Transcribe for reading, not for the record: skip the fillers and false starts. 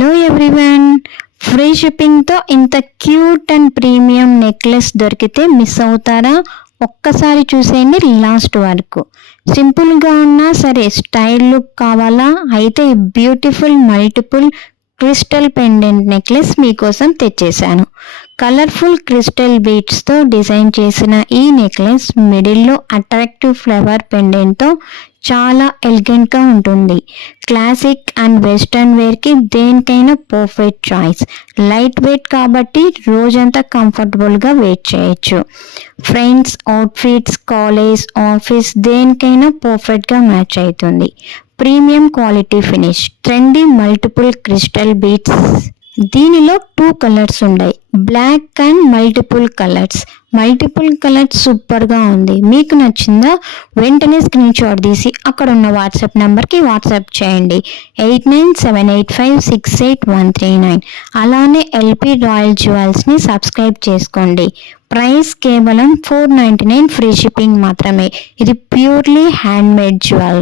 Hello everyone, free షిప్పింగ్తో ఇంత cute and premium necklace దొరికితే miss అవుతారా? ఒక్కసారి చూసేయండి లాస్ట్ వరకు. సింపుల్గా ఉన్నా సరే స్టైల్ లుక్ కావాలా? అయితే ఈ beautiful multiple crystal pendant necklace మీకోసం తెచ్చేశాను. కలర్ఫుల్ క్రిస్టల్ బీడ్స్తో డిజైన్ చేసిన ఈ నెక్లెస్ మిడిల్లో అట్రాక్టివ్ ఫ్లవర్ పెండెంట్తో చాలా ఎలిగెంట్గా ఉంటుంది. క్లాసిక్ అండ్ వెస్ట్రన్ వేర్కి దేనికైనా పర్ఫెక్ట్ చాయిస్. లైట్ వెయిట్ కాబట్టి రోజంతా కంఫర్టబుల్గా వేర్ చేయొచ్చు. ఫ్రెండ్స్, అవుట్ఫిట్స్, కాలేజ్, ఆఫీస్ దేనికైనా పర్ఫెక్ట్గా మ్యాచ్ అవుతుంది. Premium quality finish, trendy multiple crystal beads. దీనిలో 2 కలర్స్ ఉన్నాయి, బ్లాక్ అండ్ మల్టిపుల్ కలర్స్ సూపర్గా ఉంది. మీకు నచ్చిందా? వెంటనే స్క్రీన్ షాట్ తీసి అక్కడ ఉన్న వాట్సాప్ నెంబర్కి వాట్సాప్ చేయండి 8978568139. అలానే ఎల్పి రాయల్ జ్యువెల్స్ని సబ్స్క్రైబ్ చేసుకోండి. ప్రైస్ కేవలం $499 ఫ్రీ షిప్పింగ్ మాత్రమే. ఇది ప్యూర్లీ హ్యాండ్మేడ్ జ్యువెలరీ.